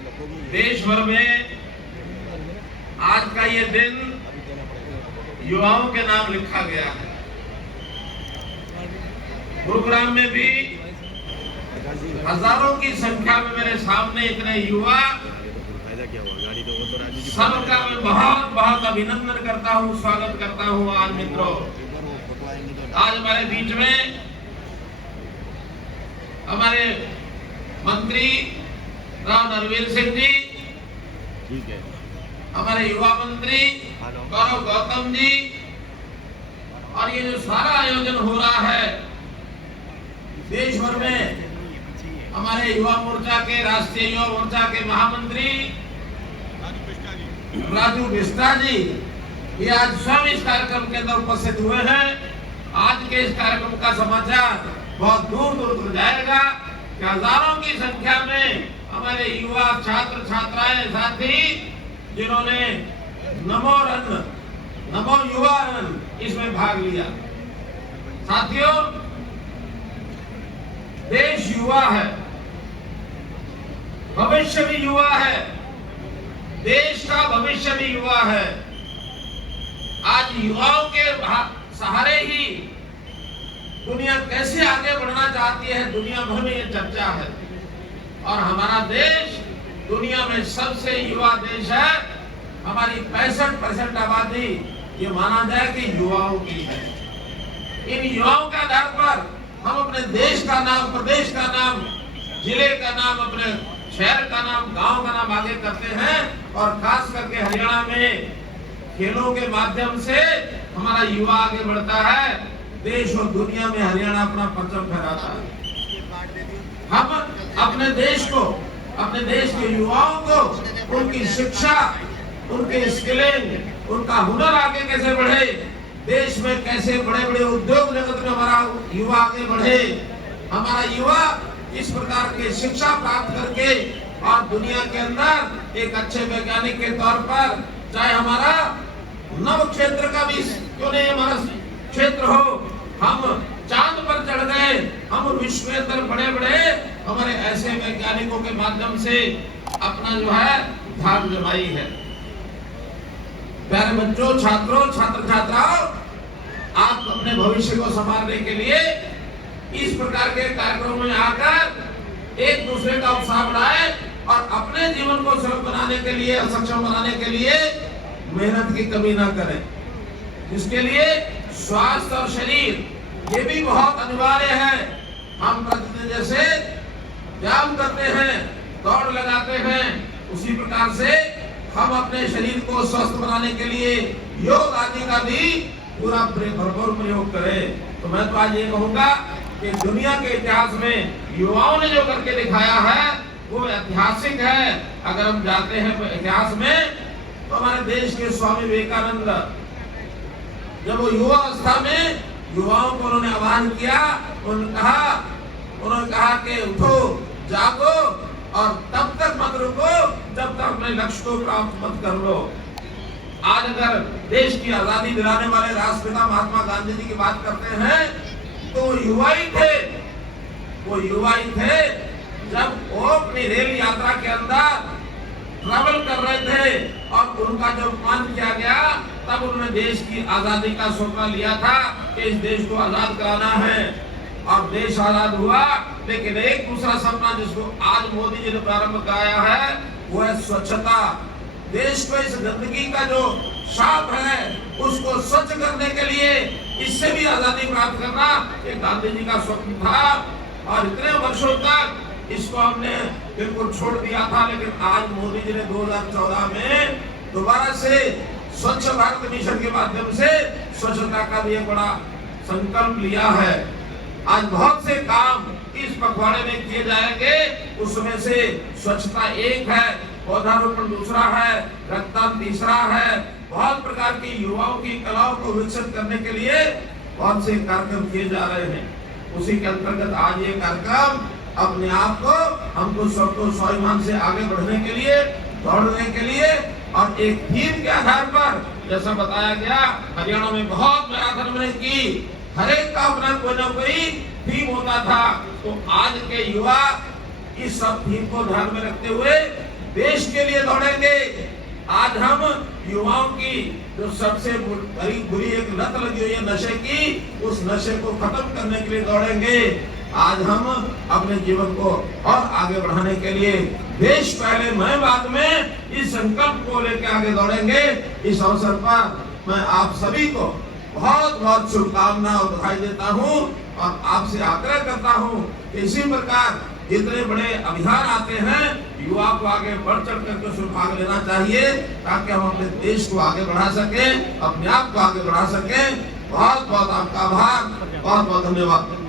देश भर में आज का ये दिन युवाओं के नाम लिखा गया है। गुरुग्राम में भी हजारों की संख्या में मेरे सामने इतने युवा, सबका मैं बहुत बहुत अभिनंदन करता हूं, स्वागत करता हूं। आज मित्रों, आज हमारे बीच में हमारे मंत्री राव नरवीर सिंह जी, ठीक है, हमारे युवा मंत्री गौरव गौतम जी, और ये जो सारा आयोजन हो रहा है देश भर में, हमारे युवा मोर्चा के, राष्ट्रीय युवा मोर्चा के महामंत्री राजू बिस्टा जी, ये आज स्वयं इस कार्यक्रम के अंदर उपस्थित हुए हैं। आज के इस कार्यक्रम का समाचार बहुत दूर दूर तक जाएगा कि हजारों की संख्या में हमारे युवा, छात्र छात्राएं, साथी जिन्होंने नमो रन, नमो युवा रन इसमें भाग लिया। साथियों, देश युवा है, भविष्य भी युवा है, देश का भविष्य भी युवा है। आज युवाओं के सहारे ही दुनिया कैसे आगे बढ़ना चाहती है, दुनिया भर में ये चर्चा है। और हमारा देश दुनिया में सबसे युवा देश है। हमारी 65% आबादी ये माना जाए कि युवाओं की है। इन युवाओं के आधार पर हम अपने देश का नाम, प्रदेश का नाम, जिले का नाम, अपने शहर का नाम, गांव का नाम आगे करते हैं। और खास करके हरियाणा में खेलों के माध्यम से हमारा युवा आगे बढ़ता है। देश और दुनिया में हरियाणा अपना परचम फहराता है। हम अपने देश को, अपने देश के युवाओं को, उनकी शिक्षा, उनके स्किलिंग, उनका हुनर आगे कैसे बढ़े, देश में कैसे बड़े बड़े उद्योग जगत में हमारा युवा आगे बढ़े, हमारा युवा इस प्रकार की शिक्षा प्राप्त करके और दुनिया के अंदर एक अच्छे वैज्ञानिक के तौर पर, चाहे हमारा नव क्षेत्र का भी क्यों नहीं हमारा क्षेत्र हो, हम चांद पर चढ़ गए, हम विश्व के अंदर बड़े बड़े हमारे ऐसे वैज्ञानिकों के माध्यम से अपना जो है धाक जमाई है। प्यारे बच्चों, छात्रों, छात्र छात्राओं, आप अपने भविष्य को संभालने के लिए इस प्रकार के कार्यक्रमों में आकर एक दूसरे का उत्साह बढ़ाएं और अपने जीवन को सरल बनाने के लिए, सक्षम बनाने के लिए मेहनत की कमी ना करें। इसके लिए स्वास्थ्य और शरीर ये भी बहुत अनिवार्य है। हम प्रतिदिन जैसे व्यायाम करते हैं, दौड़ लगाते हैं, उसी प्रकार से हम अपने शरीर को स्वस्थ बनाने के लिए योग आदि का भी पूरा भरपूर प्रयोग करें। तो मैं तो आज ये कहूंगा कि दुनिया के इतिहास में युवाओं ने जो करके दिखाया है वो ऐतिहासिक है। अगर हम जाते हैं इतिहास में तो हमारे देश के स्वामी विवेकानंद, जब वो युवा अवस्था में युवाओं को उन्होंने आह्वान किया, उन्होंने कहा कि उठो, जागो और तब तक मत रुको जब तक अपने लक्ष्य को प्राप्त मत कर लो। आज अगर देश की आजादी दिलाने वाले राष्ट्रपिता महात्मा गांधी जी की बात करते हैं तो वो युवा ही थे। वो युवा ही थे जब वो अपनी रेल यात्रा के अंदर ट्रैवल कर रहे थे और उनका जब अपमान किया गया तब उन्होंने देश की आजादी का सपना लिया था कि इस देश को आजाद कराना है। और देश आजाद हुआ, लेकिन एक दूसरा सपना जिसको आज मोदी जी ने प्रारंभ कराया है वो है स्वच्छता। देश को इस गंदगी का जो शाप है उसको स्वच्छ करने के लिए, इससे भी आजादी प्राप्त करना ये गांधी जी का स्वप्न था। और इतने वर्षों तक इसको हमने बिल्कुल छोड़ दिया था, लेकिन आज मोदी जी ने 2014 में दोबारा से स्वच्छ भारत मिशन के माध्यम से स्वच्छता का भी एक बड़ा संकल्प लिया है। आज बहुत से काम इस पखवाड़े में किए जाएंगे, उसमें से स्वच्छता एक है, पौधारोपण दूसरा है, रक्तदान तीसरा है। बहुत प्रकार की युवाओं की कलाओं को विकसित करने के लिए बहुत से कार्यक्रम किए जा रहे हैं। उसी के अंतर्गत आज ये कार्यक्रम अपने आप को, हमको सबको स्वाभिमान से आगे बढ़ने के लिए, दौड़ने के लिए और एक थीम के आधार पर, जैसा बताया गया हरियाणा में बहुत मैराथन मैंने की, हर एक का अपना कोई ना कोई थीम होता था। तो आज के युवा इस सब थीम को ध्यान में रखते हुए देश के लिए दौड़ेंगे। आज हम युवाओं की जो सबसे बुरी एक लत लगी हुई है नशे की, उस नशे को खत्म करने के लिए दौड़ेंगे। आज हम अपने जीवन को और आगे बढ़ाने के लिए देश पहले मैं बाद में इस संकल्प को लेकर आगे दौड़ेंगे। इस अवसर पर मैं आप सभी को बहुत बहुत शुभकामनाएं और बधाई देता हूं और आपसे आग्रह करता हूं कि इसी प्रकार जितने बड़े अभियान आते हैं युवा को आगे बढ़ चढ़ करके उसमें भाग लेना चाहिए, ताकि हम अपने देश को आगे बढ़ा सकें, अपने आप को आगे बढ़ा सकें। बहुत बहुत आपका आभार, बहुत बहुत धन्यवाद।